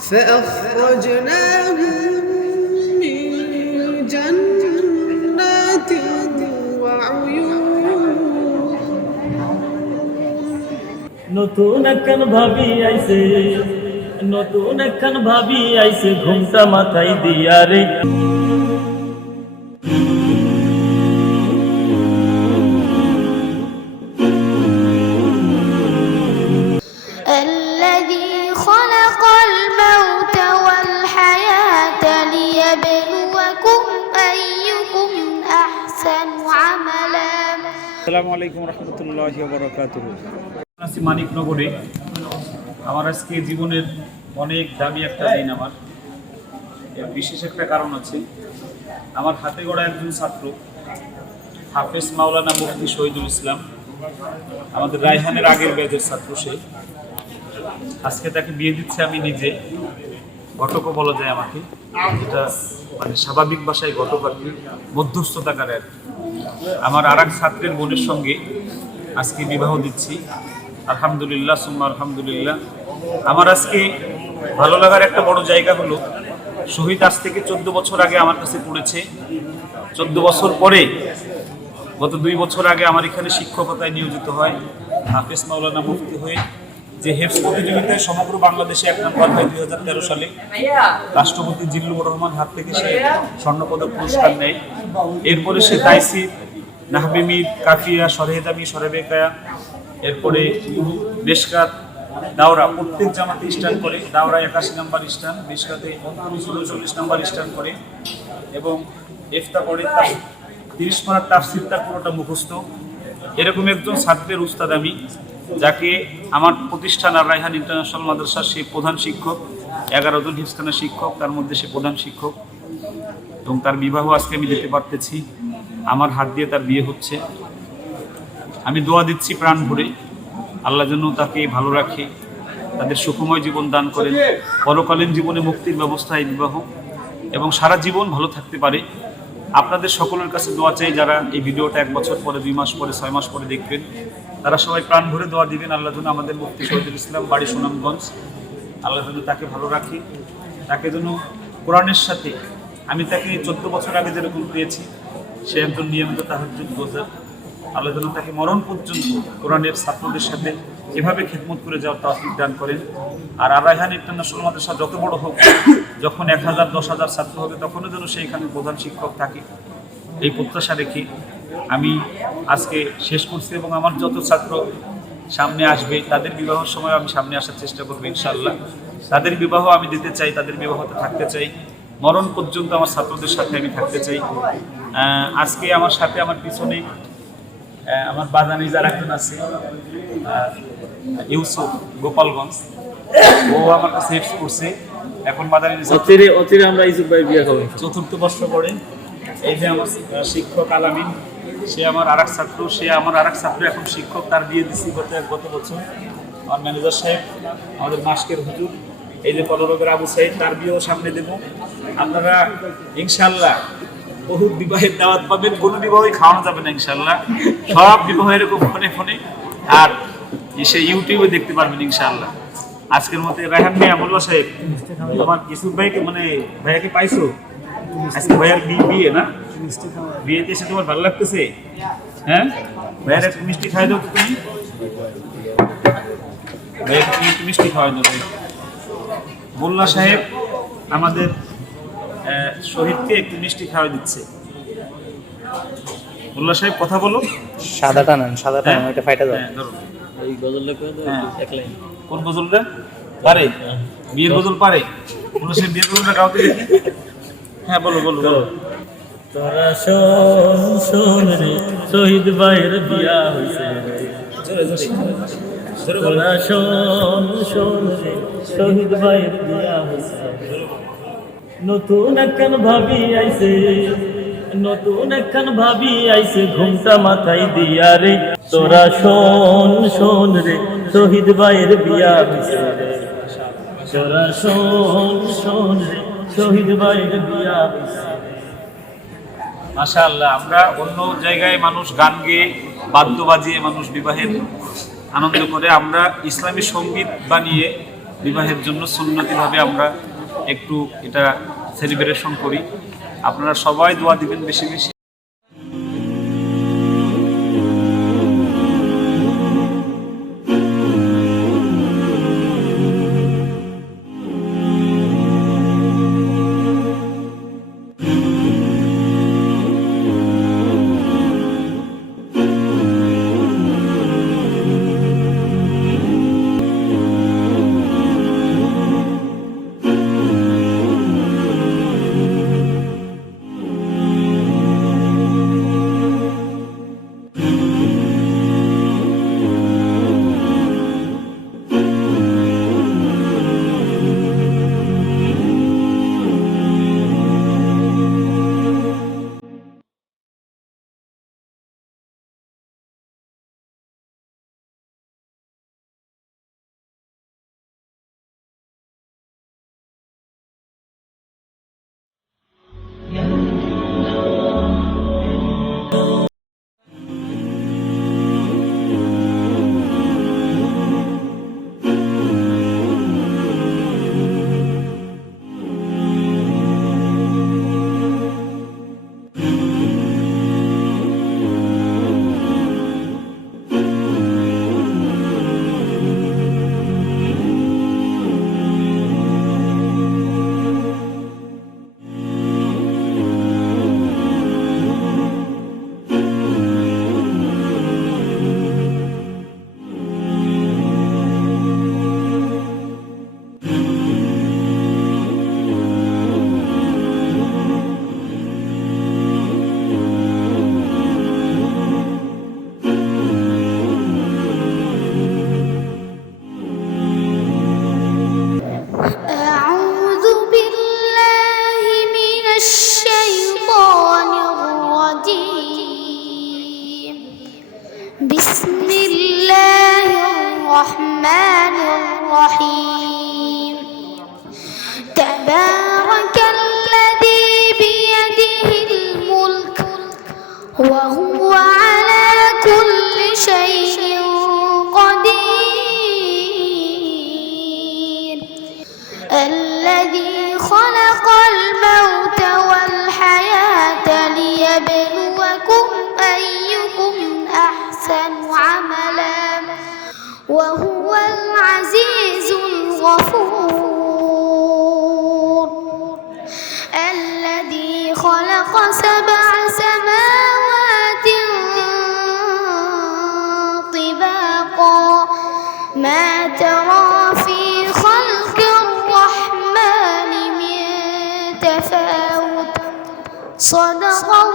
فأخرجناهم من جنات وعيون নতুন একখান ভাবি আইছে নতুন একখান ভাবি আইছে ঘুমটা মাথায় দিয়া রে আসসালামু আলাইকুম রহমতুল্লাহ বরকাতুহ। আছি মানিকনগরে। আমার আজকে জীবনের অনেক দামি একটা দিন আমার। বিশেষ একটা কারণ আছে আমার হাতে গড়া একজন ছাত্র, হাফেজ মাওলানা মুফতি শহীদুল ইসলাম, আমাদের রায়হানের আগের ব্যাচের ছাত্র সে। আজকে তাকে বিয়ে দিচ্ছে আমি নিজে। ঘটকও বলা যায় আমাকে। এটা মানে স্বাভাবিক ভাষায় ঘটক আর কি, মধ্যস্থতাকারে আর কি। আমার আর এক ছাত্রের বোনের সঙ্গে আজকে বিবাহ দিচ্ছি। আলহামদুলিল্লাহ, সুম্মা আলহামদুলিল্লাহ। আমার আজকে ভালো লাগার একটা বড় জায়গা হলো, শহীদ আজ থেকে চোদ্দ বছর আগে আমার কাছে পড়েছে। চোদ্দ বছর পরে, গত দুই বছর আগে আমার এখানে শিক্ষকতায় নিয়োজিত হয়, হাফেজ মাওলানা মুফতি হয়ে। যে হেফস প্রতিযোগিতায় সমগ্র বাংলাদেশে এক নম্বর হয় দুই হাজার তেরো সালে। রাষ্ট্রপতি জিল্লুর রহমান হাত থেকে সে স্বর্ণপদক পুরস্কার নেয়। এরপরে সে তাইসি নাহবিমির কাফিয়া, সরেহেদামি, সরেবেকায়া, এরপরে বেশকাত, দাওরা, প্রত্যেক জামাতে স্টান করে, দাওরা একাশি নাম্বার স্টান বেশকাতে উনচল্লিশ নাম্বার স্টান করে, এবং এফতা পড়ে তার তিরিশ পাড়ার তাফসির পুরোটা মুখস্থ। এরকম একজন ছাত্রের উস্তাদ আমি, যাকে আমার প্রতিষ্ঠান আর রায়হান ইন্টারন্যাশনাল মাদ্রাসার সে প্রধান শিক্ষক এগারো জন হিফস্তানের শিক্ষক, তার মধ্যে সে প্রধান শিক্ষক। এবং তার বিবাহ আজকে আমি দিতে পারতেছি। আমার হাত দিয়ে তার বিয়ে হচ্ছে। আমি দোয়া দিচ্ছি প্রাণ ভরে। আল্লাহ যেন তাকে ভালো রাখে, তাদের সুখময় জীবন দান করেন। পরকালীন জীবনে মুক্তির ব্যবস্থা এই বিবাহ এবং সারা জীবন ভালো থাকতে পারে। আপনাদের সকলের কাছে দোয়া চাই যারা এই ভিডিওটা এক বছর পরে, দুই মাস পরে, ছয় মাস পরে দেখবেন। তারা সবাই প্রাণ ভরে দোয়া দিবেন। আল্লাহ যেন আমাদের মুক্তি শহীদুল ইসলাম বাড়ি সুনামগঞ্জ। আল্লাহ যেন তাকে ভালো রাখে, তাকে যেন কোরআনের সাথে আমি তাকে চোদ্দ বছর আগে যেরকম পেয়েছি সে একজন নিয়মিত তাহাজুদ গোজার আল্লাহ যেন তাকে মরণ পর্যন্ত কোরআনের ছাত্রদের সাথে এভাবে খেদমত করে যাওয়ার তৌফিক দান করেন। আর আরাইহান ইন্টারন্যাশনাল মাদ্রাসা যত বড় হোক, যখন এক হাজার, দশ হাজার ছাত্র হবে, তখনও যেন সেইখানে প্রধান শিক্ষক থাকে। এই প্রত্যাশা রেখে আমি আজকে শেষ করছি এবং আমার যত ছাত্র সামনে আসবে, তাদের বিবাহের সময় আমি সামনে আসার চেষ্টা করব ইনশাল্লাহ তাদের বিবাহ আমি দিতে চাই, তাদের বিবাহতে থাকতে চাই। মরণ পর্যন্ত আমার ছাত্রদের সাথে আমি থাকতে চাই। আজকে আমার সাথে আমার পিছনে আমার বাজানি যার একজন আছে ইউসুফ গোপালগঞ্জ। ও আমার কাছে হেল্প করছে। এখন বাজানি অচিরে অচিরে আমরা ইসুফ ভাই বিয়ে খাব চতুর্থ বর্ষ পড়ে। এই যে আমার শিক্ষক আলামিন সে আমার আরেক ছাত্র সে আমার আরেক ছাত্র এখন শিক্ষক তার বিয়ে দিচ্ছি গত এক গত বছর। আমার ম্যানেজার সাহেব আমাদের মাস্কের হুজুর এই যে পলরবের আবু সাইদ তার বিয়েও সামনে দেব। আপনারা ইনশাল্লাহ বহু বিবাহের দাওয়াত পাবেন, কোনো বিবাহই খাওয়ানো যাবে না ইনশাল্লাহ সব বিবাহ এরকম ফোনে ফোনে। আর সে ইউটিউবে দেখতে পারবেন ইনশাল্লাহ আজকের মতো রায়হান মিয়া মোল্লা সাহেব তোমার ইসুফ ভাইকে মানে ভাইয়াকে পাইছো? আজকে ভাইয়ার বিয়ে না? বিয়েতে এসে তোমার ভালো লাগতেছে? হ্যাঁ? ভাইয়ার একটু মিষ্টি খাই দাও তুমি। ভাইয়াকে মিষ্টি খাওয়াই দাও মোল্লা সাহেব, আমাদের শহীদকে একটু মিষ্টি খাওয়াই দিচ্ছে। মোল্লা সাহেব কথা বলো। সাদাটা নেন সাদাটা নেন হ্যাঁ? ওইটা ফাইটা দাও। হ্যাঁ, ধরো। এই গজলটা করে দাও হ্যাঁ। এক লাইন। কোন গজলটা? পারে? বিয়ের গজল পারে? মোল্লা সাহেব বিয়ের গজলটা গাওতে দেখি? হ্যাঁ বলো বলো বলো। তোরা শোন শোন রে শহীদ ভাইয়ের বিয়া হইছে তোরা শোন শোন রে শহীদ ভাইয়ের বিয়া হইছে নতুন একখান ভাবি আইছে, নতুন একখান ভাবি আইছে, ঘুমটা মাথায় দিয়া রে। তোরা শোন শোন রে, শহীদ ভাইয়ের বিয়া হইছে রে। তোরা শোন শোন রে, শহীদ ভাইয়ের বিয়া হইছে মাশাআল্লাহ, আমরা অন্য জায়গায় মানুষ গান গেয়ে, বাদ্য বাজিয়ে মানুষ বিবাহের আনন্দ করে, আমরা ইসলামী সংগীত বানিয়ে বিবাহের জন্য সুন্নতিভাবে আমরা একটু এটা সেলিব্রেশন করি। আপনারা সবাই দোয়া দিবেন বেশি বেশি। خلق الموت والحياة ليبلوكم أيكم أحسن عملا وهو العزيز الغفور الذي خلق سبع سماوات طباقا ما ترى صدق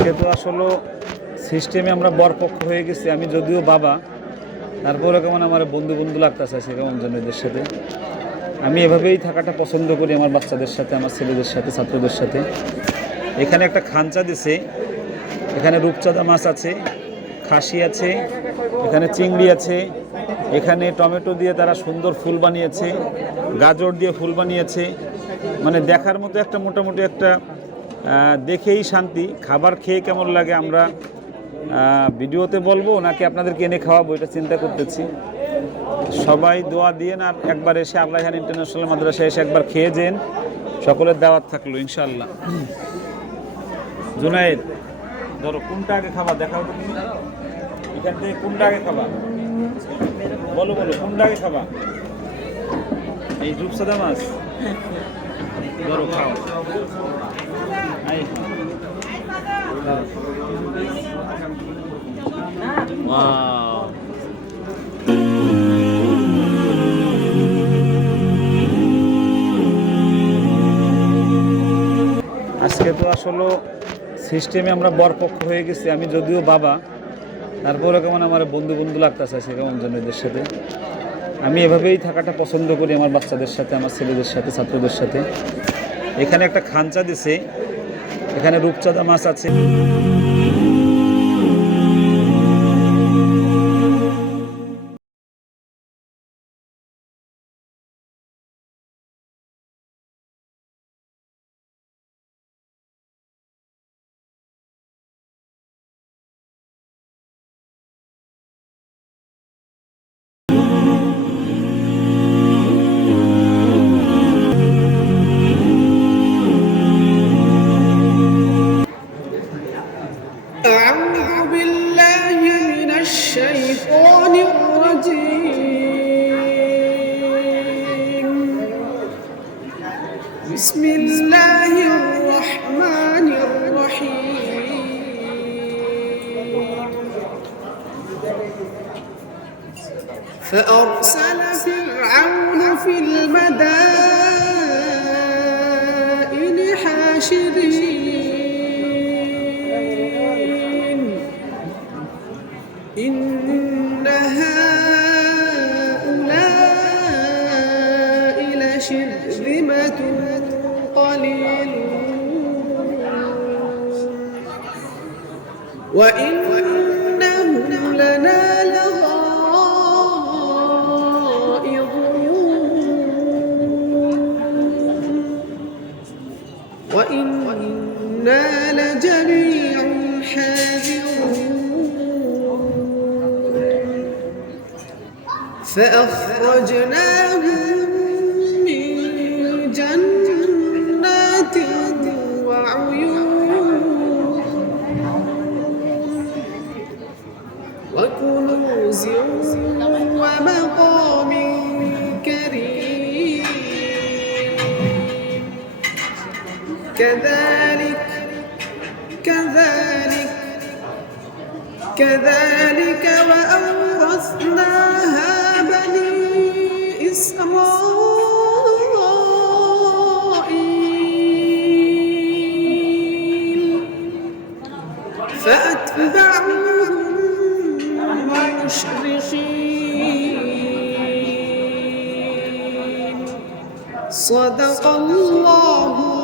আজকে তো আসলে সিস্টেমে আমরা বরপক্ষ হয়ে গেছি, আমি যদিও বাবা তারপরে কেমন আমার বন্ধু বন্ধু লাগতেছে সে কেমন যেন এদের সাথে। আমি এভাবেই থাকাটা পছন্দ করি আমার বাচ্চাদের সাথে, আমার ছেলেদের সাথে, ছাত্রদের সাথে। এখানে একটা খাঞ্চা দিছে, এখানে রূপচাঁদা মাছ আছে, খাসি আছে, এখানে চিংড়ি আছে, এখানে টমেটো দিয়ে তারা সুন্দর ফুল বানিয়েছে, গাজর দিয়ে ফুল বানিয়েছে। মানে দেখার মতো একটা মোটামুটি একটা দেখেই শান্তি। খাবার খেয়ে কেমন লাগে আমরা ভিডিওতে বলব, নাকি আপনাদেরকে এনে খাওয়াবো, এটা চিন্তা করতেছি। সবাই দোয়া দিয়ে আর একবার এসে আল্লাহ ইন্টারন্যাশনাল মাদ্রাসায় এসে একবার খেয়ে যেন। সকলের দাওয়াত থাকল ইনশাল্লাহ জুনায়েদ, ধরো, কোনটা আগে খাবা? দেখাও তো তুমি। এখান থেকে কোনটা আগে খাবা? বলো বলো, কোনটা আগে খাবা? এই রূপসাদা মাছ? ধরো। Wow. আজকে তো আসলে সিস্টেমে আমরা বরপক্ষ হয়ে গেছি, আমি যদিও বাবা তারপরে কেমন আমার বন্ধু বন্ধু লাগতেছে সে কেমন যেন এদের সাথে আমি এভাবেই থাকাটা পছন্দ করি আমার বাচ্চাদের সাথে, আমার ছেলেদের সাথে, ছাত্রদের সাথে এখানে একটা খাঞ্চা দিছে এখানে রূপচাঁদা মাছ আছে। أعوذ بالله من الشيطان الرجيم. بسم الله الرحمن الرحيم. فأرسل فرعون في المدائن حاشرين. فأخرجناهم من جنات وعيون وكنوز ومقام كريم. كذلك كذلك كذلك فأتبعوهم مشرقين صدق الله